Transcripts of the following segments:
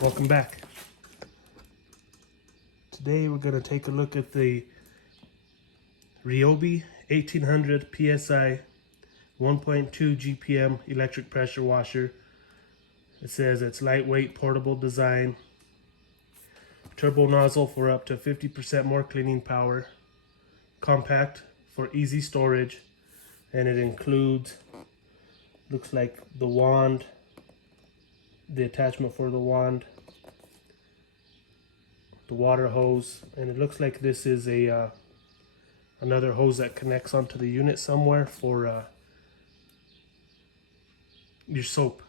Welcome back. Today we're going to take a look at the RYOBI 1800 PSI 1.2 GPM electric pressure washer. It says it's lightweight, portable design, turbo nozzle for up to 50% more cleaning power, compact for easy storage, and it includes, looks like the wand, the attachment for the wand, the water hose, and it looks like this is a another hose that connects onto the unit somewhere for your soap.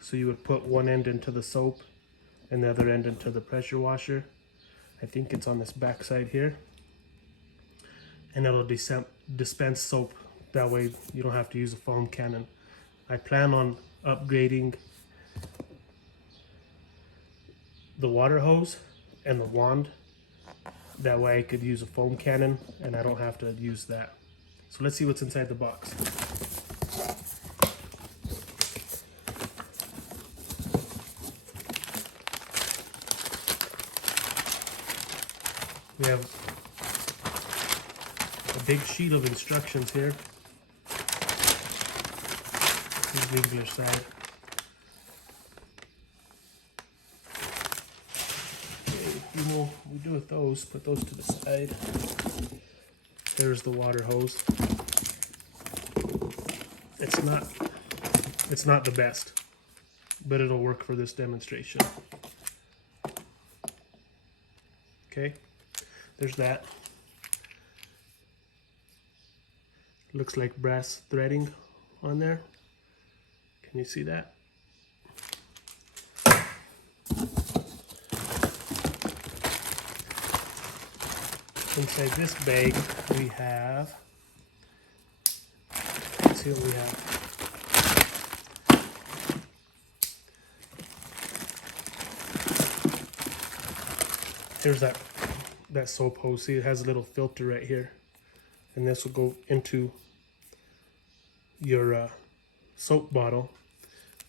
So you would put one end into the soap and the other end into the pressure washer. I think it's on this back side here, and it'll dispense soap. That way you don't have to use a foam cannon. I plan on upgrading the water hose and the wand. That way I could use a foam cannon and I don't have to use that. So let's see what's inside the box. We have a big sheet of instructions here. Please leave your side. We do with those, put those to the side. There's the water hose. It's not the best, but it'll work for this demonstration. Okay, there's that. Looks like brass threading on there. Can you see that? Inside this bag we have, let's see what we have. Here's that soap hose. See, it has a little filter right here, and this will go into your soap bottle,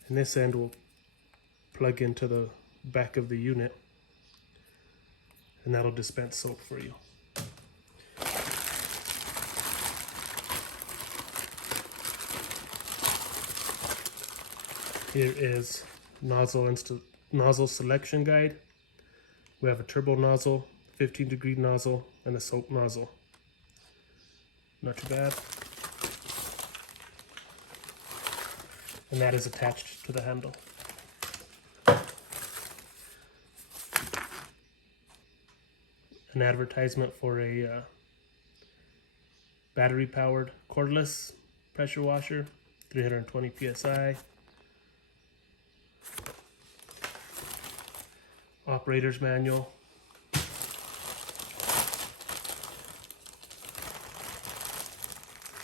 and this end will plug into the back of the unit, and that'll dispense soap for you. Here is nozzle selection guide. We have a turbo nozzle, 15-degree nozzle, and a soap nozzle. Not too bad. And that is attached to the handle. An advertisement for a battery-powered cordless pressure washer, 320 PSI. Operator's manual.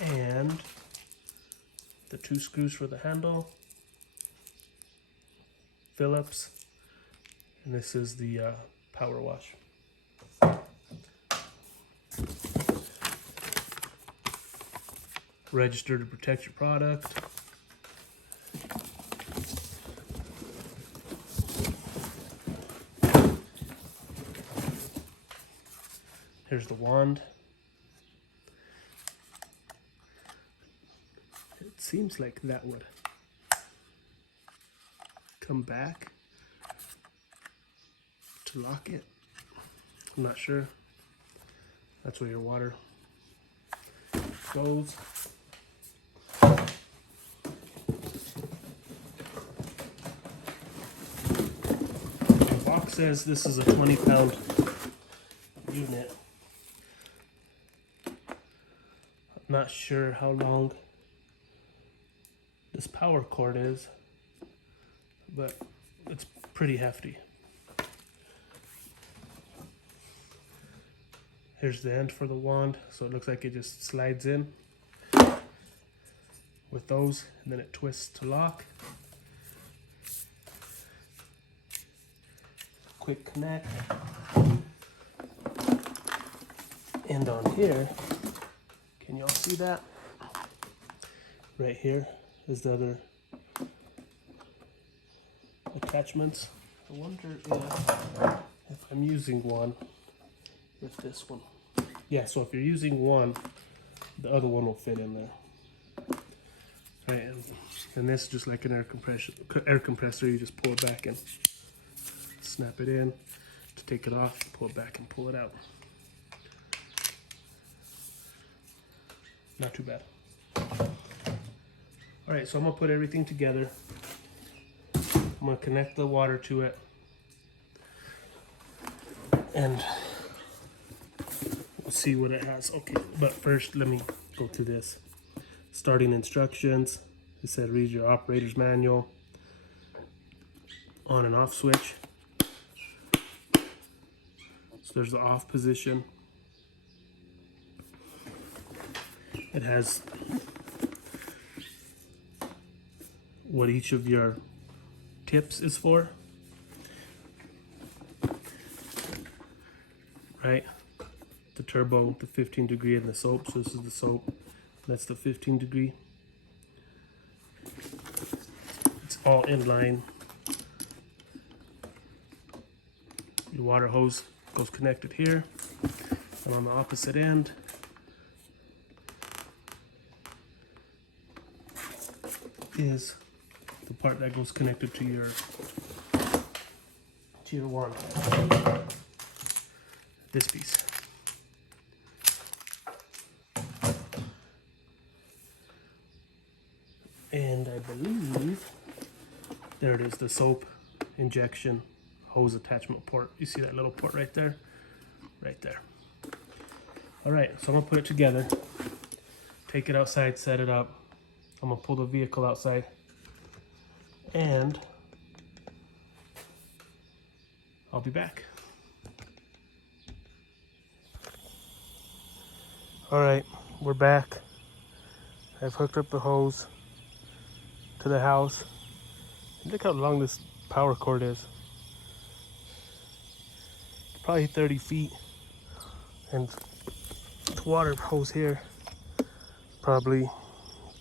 And the 2 screws for the handle. Phillips. And this is the power wash. Register to protect your product. Here's the wand. It seems like that would come back to lock it. I'm not sure. That's where your water goes. The box says this is a 20-pound unit. Not sure how long this power cord is, but it's pretty hefty. Here's the end for the wand, so it looks like it just slides in with those, and then it twists to lock. Quick connect. And on here, can y'all see that? Right here is the other attachments I wonder if I'm using one, if this one. Yeah, so if you're using one, the other one will fit in there. Right, and this is just like an air compressor. You just pull it back and snap it in. To take it off, pull it back and pull it out. Not too bad. All right, so I'm gonna put everything together. I'm gonna connect the water to it. And we'll see what it has. Okay, but first let me go to this. Starting instructions. It said read your operator's manual. On and off switch. So there's the off position. It has what each of your tips is for. Right? The turbo, the 15 degree, and the soap. So this is the soap. That's the 15 degree. It's all in line. Your water hose goes connected here. And on the opposite end, is the part that goes connected to your one. This piece. And I believe there it is, the soap injection hose attachment port. You see that little port right there? Right there. All right, so I'm gonna put it together, take it outside, set it up. I'm gonna pull the vehicle outside and I'll be back. All right, we're back. I've hooked up the hose to the house. Look how long this power cord is. Probably 30 feet. And the water hose here, probably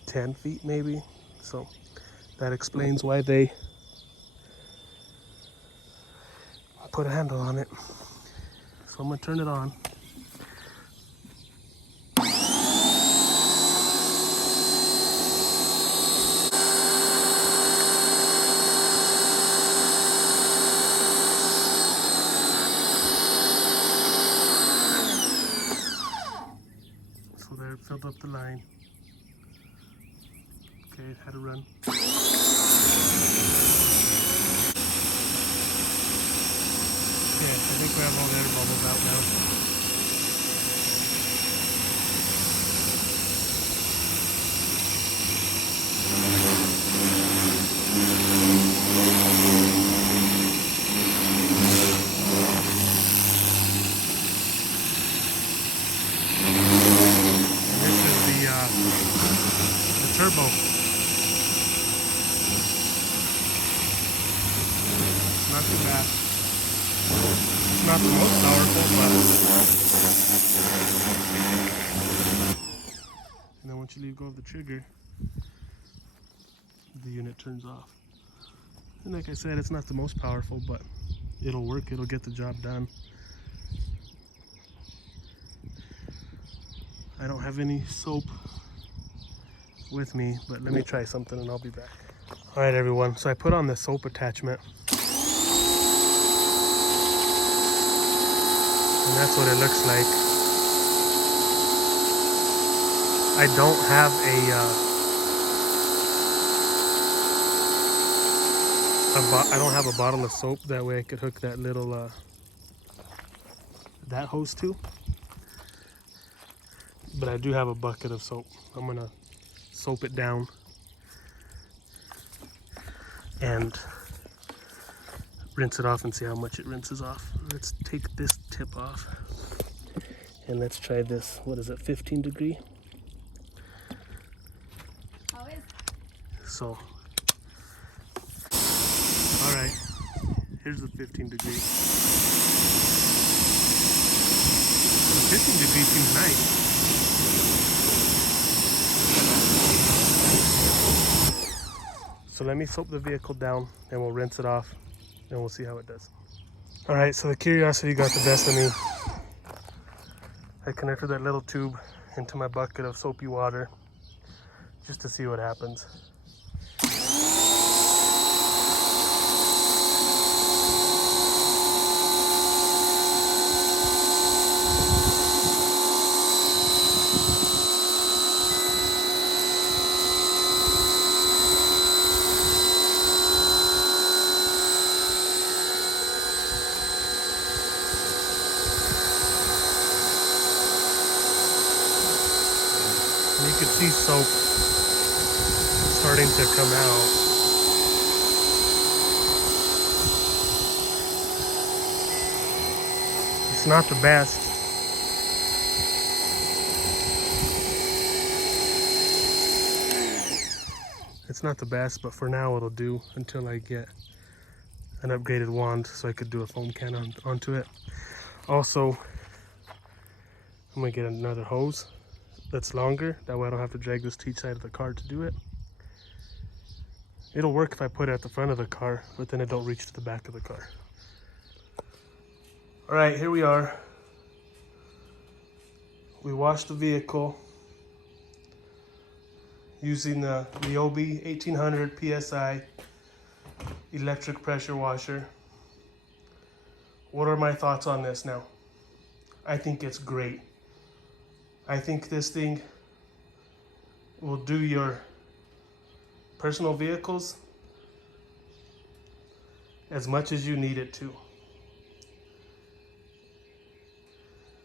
10 feet maybe. So that explains why they put a handle on it. So I'm gonna turn it on. So there, it filled up the line. Okay, it had to run. Okay, I think we have all the air bubbles out now. Turbo. Not too bad. It's not the most powerful, but and then once you leave go of the trigger, the unit turns off. And like I said, it's not the most powerful, but it'll work. It'll get the job done. I don't have any soap with me, but let me try something and I'll be back. All right, everyone, so I put on the soap attachment and that's what it looks like. I don't have I don't have a bottle of soap. That way I could hook that little that hose to, but I do have a bucket of soap. I'm gonna soap it down and rinse it off and see how much it rinses off. Let's take this tip off and let's try this. What is it, 15 degree? So, all right, here's the 15 degree. The 15 degree seems nice. So let me soap the vehicle down and we'll rinse it off and we'll see how it does. All right, so the curiosity got the best of me. I connected that little tube into my bucket of soapy water just to see what happens. And you can see soap starting to come out. It's not the best. It's not the best, but for now it'll do until I get an upgraded wand so I could do a foam can onto it. Also, I'm gonna get another hose that's longer. That way I don't have to drag this to each side of the car to do it. It'll work if I put it at the front of the car, but then it don't reach to the back of the car. All right, here we are. We washed the vehicle using the RYOBI 1800 PSI electric pressure washer. What are my thoughts on this now? I think it's great. I think this thing will do your personal vehicles as much as you need it to.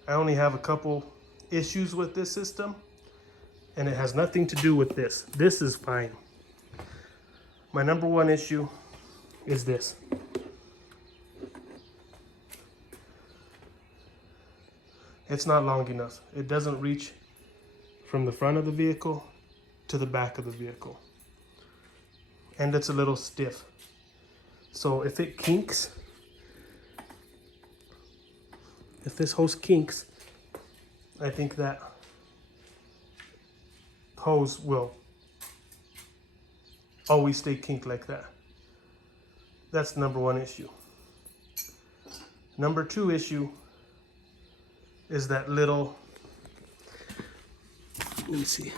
I only have a couple issues with this system, and it has nothing to do with this. This is fine. My number one issue is this. It's not long enough. It doesn't reach from the front of the vehicle to the back of the vehicle. And it's a little stiff. So if it kinks, if this hose kinks, I think that hose will always stay kinked like that. That's the number one issue. Number two issue is that little, let me see,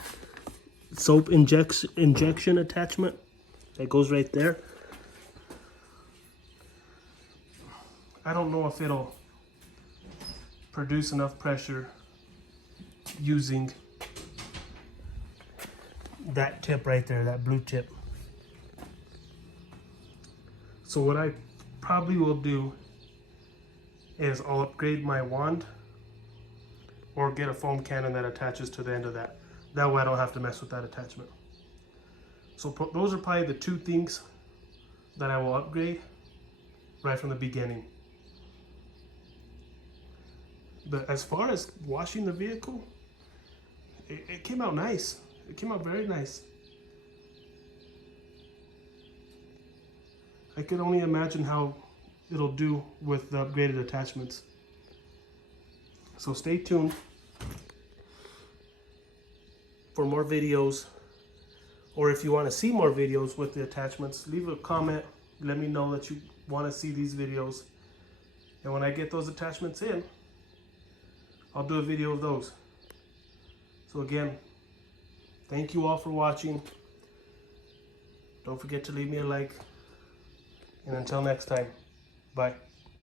soap injection attachment that goes right there. I don't know if it'll produce enough pressure using that tip right there, that blue tip. So what I probably will do is I'll upgrade my wand or get a foam cannon that attaches to the end of that. That way I don't have to mess with that attachment. So those are probably the two things that I will upgrade right from the beginning. But as far as washing the vehicle, it came out nice. It came out very nice. I could only imagine how it'll do with the upgraded attachments. So stay tuned for more videos, or if you want to see more videos with the attachments, leave a comment. Let me know that you want to see these videos. And when I get those attachments in, I'll do a video of those. So again, thank you all for watching. Don't forget to leave me a like. And until next time, bye.